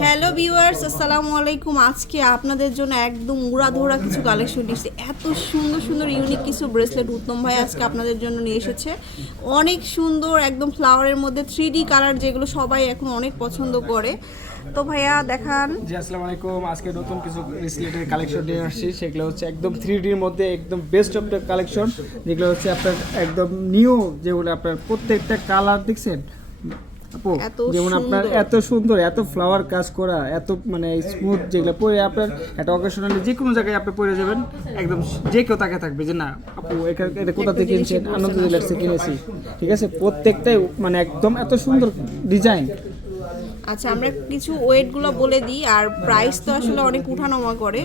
Hello viewers, আসসালামু আলাইকুম। আজকে আপনাদের জন্য একদম উড়াধরা কিছু কালেকশন দিচ্ছে। এত সুন্দর সুন্দর ইউনিক কিছু ব্রেসলেট উত্তম ভাই আজকে আপনাদের জন্য নিয়ে এসেছে। অনেক সুন্দর, একদম ফ্লাওয়ারের মধ্যে 3D কালার, যেগুলো সবাই এখন অনেক পছন্দ করে। তো ভাইয়া দেখান। জি আসসালামু আলাইকুম। আজকে নতুন কিছু ব্রেসলেটের কালেকশন নিয়ে আসছি। সেগুলো হচ্ছে একদম 3Dর মধ্যে একদম বেস্ট অফ দ্য কালেকশন, যেগুলো হচ্ছে আপনার একদম নিউ, যেগুলো আপনার প্রত্যেকটা কালার দেখছেন আপু, যেমন আপনার এত সুন্দর, এত ফ্লাওয়ার কাজ করা, এত মানে স্মুথ, যেগুলো পরে আপনার একটা অকেশনালি যে কোনো জায়গায় আপনি পরে যাবেন, একদম যে কেউ তাকে থাকবে যে না আপু এটা কোথা থেকে কিনছেন, আনন্দ জুয়েলার্সে কিনেছি। ঠিক আছে, প্রত্যেকটাই মানে একদম এত সুন্দর ডিজাইন। আচ্ছা, আমরা কিছু ওয়েটগুলো বলে দিই, আর প্রাইস তো আসলে অনেক উঠানামা করে,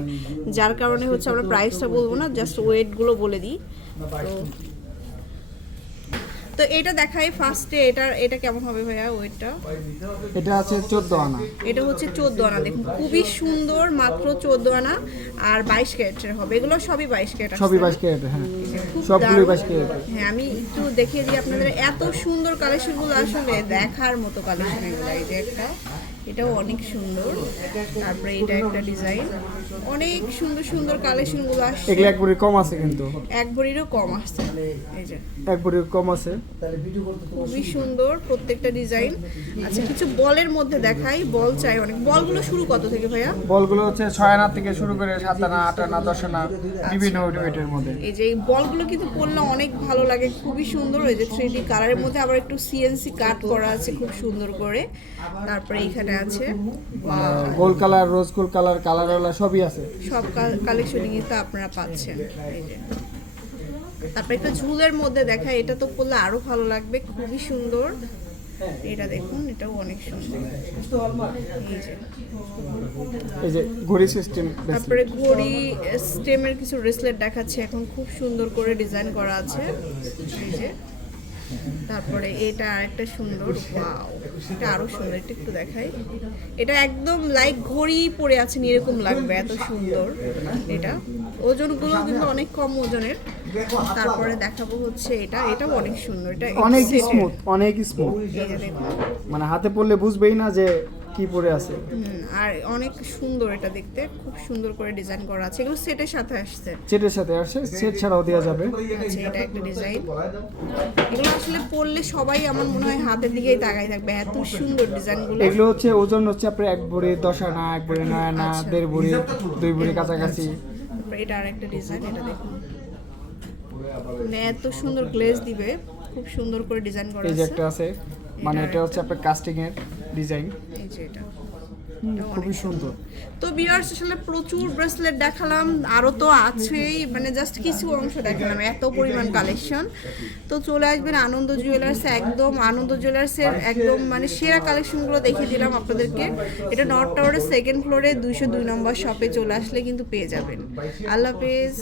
যার কারণে হচ্ছে আমরা প্রাইসটা বলবো না, জাস্ট ওয়েটগুলো বলে দিই। তো এটা দেখাই ফার্স্টে, এটা কেমন হবে ভাইয়া ওয়েটটা? এটা আছে 14 আনা। এটা হচ্ছে 14 আনা। দেখুন খুবই সুন্দর, মাত্র 14 আনা আর 22 ক্যারেটের হবে। এগুলো সবই 22 ক্যারেট, সবই 22 ক্যারেট। হ্যাঁ, সবগুলোই 22 ক্যারেট। হ্যাঁ, আমি একটু দেখিয়ে দিই আপনাদের। এত সুন্দর কালেকশনগুলো, আসলে দেখার মতো কালেকশন এগুলো। এই যে একটা, এটাও অনেক সুন্দর। তারপরে এটা একটা ডিজাইন, অনেক সুন্দর সুন্দর কালেকশনগুলো আসছে। এগুলো এক ভরির কম আছে, কিন্তু এক ভরিরও কম আসছে। এই যে এক ভরির কম আছে, খুবই সুন্দর প্রত্যেকটা ডিজাইন। আচ্ছা, কিছু বলের মধ্যে দেখাই। বল চাই অনেক। বলগুলো শুরু কত থেকে ভাইয়া? বলগুলো হচ্ছে 6 আনা থেকে শুরু করে 7 আনা, 8 আনা, 10 আনা, বিভিন্ন ওয়েটের মধ্যে। এই যে এই বলগুলো কিন্তু পরলে অনেক ভালো লাগে, খুবই সুন্দর। এই যে 3D কালারের মধ্যে আবার একটু সিএনসি কাট করা আছে খুব সুন্দর করে। তারপরে এখানে আছে gold colour, rose gold colour, কালারওয়ালা সবই আছে। সব কালেকশনই কিন্তু আপনারা পাচ্ছেন। এই যে তারপরে একটা ঝুলের মধ্যে দেখা, এটা তো পরলে আরো ভালো লাগবে, খুবই সুন্দর। এটা দেখুন, এটাও অনেক সুন্দর। এই যে ঘড়ি সিস্টেম, তারপরে ঘড়ি স্টেমের কিছু ব্রেসলেট দেখাচ্ছে এখন, খুব সুন্দর করে ডিজাইন করা আছে। এই যে তারপরে এটা আরেকটা সুন্দর, ওয়াও, এটা আরো সুন্দর। এটা একটু দেখাই। এটা একদম লাইক ঘড়ি পরে আছেন এরকম লাগবে, এত সুন্দর। এটা ওজনগুলো কিন্তু অনেক কম ওজনের। তারপরে দেখাবো হচ্ছে এটাও অনেক সুন্দর। এটা অনেক স্মুথ, অনেক স্মুথ। এই যে দেখুন, মানে হাতে পড়লে বুঝবেই না যে কি পরে আছে। আর অনেক সুন্দর এটা দেখতে, খুব সুন্দর করে ডিজাইন করা আছে। এগুলো সেটের সাথে আসছে। সেটের সাথে আসে, সেট ছাড়াও দেওয়া যাবে। আচ্ছা, এটা একটা ডিজাইন। এগুলো আসলে পরলে সবাই আমার মনে হয় হাতের দিকেই তাকাই থাকবে, এত সুন্দর ডিজাইনগুলো। এগুলো হচ্ছে ওজন হচ্ছে আপনার এক ভরি 10 আনা, এক ভরি 9 আনা, 1.5 ভরি, 2 ভরি কাছাকাছি। এটা আরেকটা ডিজাইন, এটা দেখুন, মানে এত সুন্দর গ্লেজ দিবে, খুব সুন্দর করে ডিজাইন করা আছে। এই যে একটা আছে, মানে এটা হচ্ছে আপনার কাস্টিং এর ডিজাইন। এই যে এটা খুবই সুন্দর। তো ভিউয়ার্স, আসলে প্রচুর ব্রেসলেট দেখালাম, আরও তো আছেই, মানে জাস্ট কিছু অংশ দেখালাম, এত পরিমাণ কালেকশন। তো চলে আসবেন আনন্দ জুয়েলার্সে, একদম আনন্দ জুয়েলার্সের একদম মানে সেরা কালেকশনগুলো দেখিয়ে দিলাম আপনাদেরকে। এটা নর্থ টাওয়ারের 2nd ফ্লোরে 202 নম্বর শপে চলে আসলে কিন্তু পেয়ে যাবেন। আল্লাহ হাফেজ।